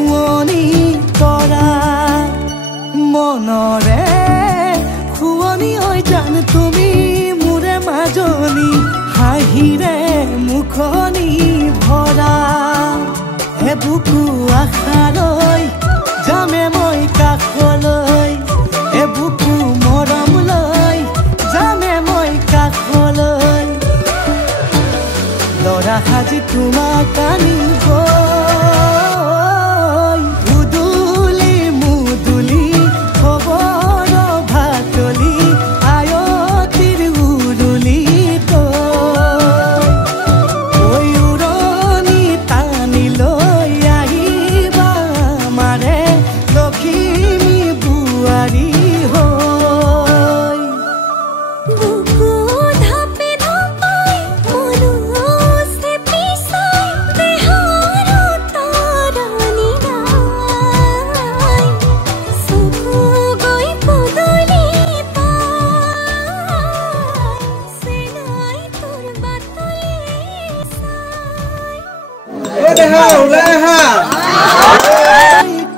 শুৱনি তৰা মনৰে শুৱনি হৈ জান তুমি মোৰে মাজনী হাঁহিৰে মুখনি ভৰা হে বুকু আশালৈ যামে মই কাষলৈ হে বুকু মৰম লৈ যামে মই কাষলৈ লৰা সাজি তোমাক আনিব উদুলি মুদুলি খবৰ ভাতলি আয়তিৰ উৰুলি ঐ উৰণি টানি লৈ আহিবা মাৰে লখিমী বোৱাৰী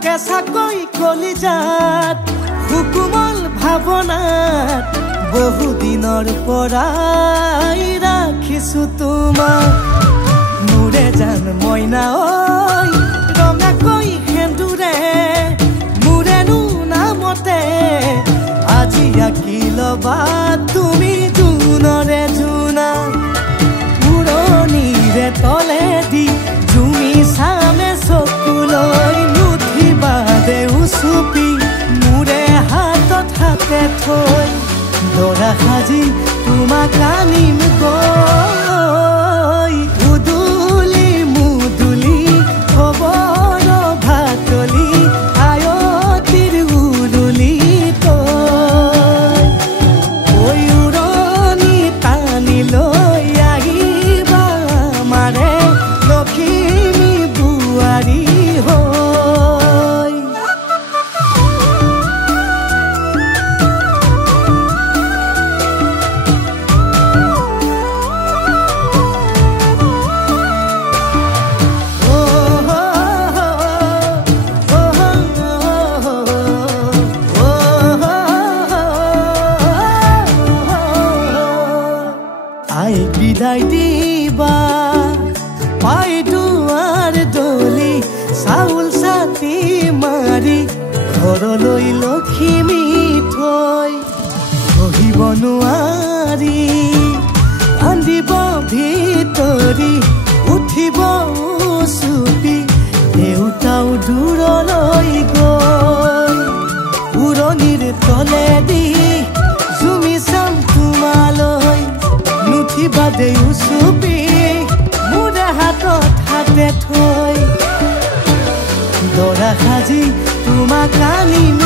কেঁচাকৈ কলিজাত সুকুমল ভাৱনাত বহুদিনৰ পৰাই ৰাখিছো তোমাক মোৰে জান মইনা ঐ ৰঙাকৈ সেন্দুৰে মোৰেনো নামতে আজি আঁকি ল'বা তুমি জোনৰে জোনা উৰণিৰে তলেদি জুমি চামে চকুলৈ নুঠিবা দেউ চুপি মোৰে হাতত হাতে থৈ দৰা সাজি তোমাক আনিম গৈ উদুলি মুদুলি খবৰ ভাতলি আয়তিৰ উৰুলি ঐ উৰণি টানি লৈ আহিবা মাৰে লখিমী বোৱাৰী বিদায় দিবা পাই দুৱাৰ দলি চাউল চাতি মাৰি ঘৰলৈ লখিমী থৈ বহিব নোৱাৰি কান্দিব ভিতৰি উঠিব চুপি দেউতাও দূৰলৈ গৈ উৰণিৰ তলেদি জুমি চাম তোমালৈ নুঠিবা দেউ চুপি মোৰে হাতত হাতে থৈ দৰা সাজি তোমাক আনিম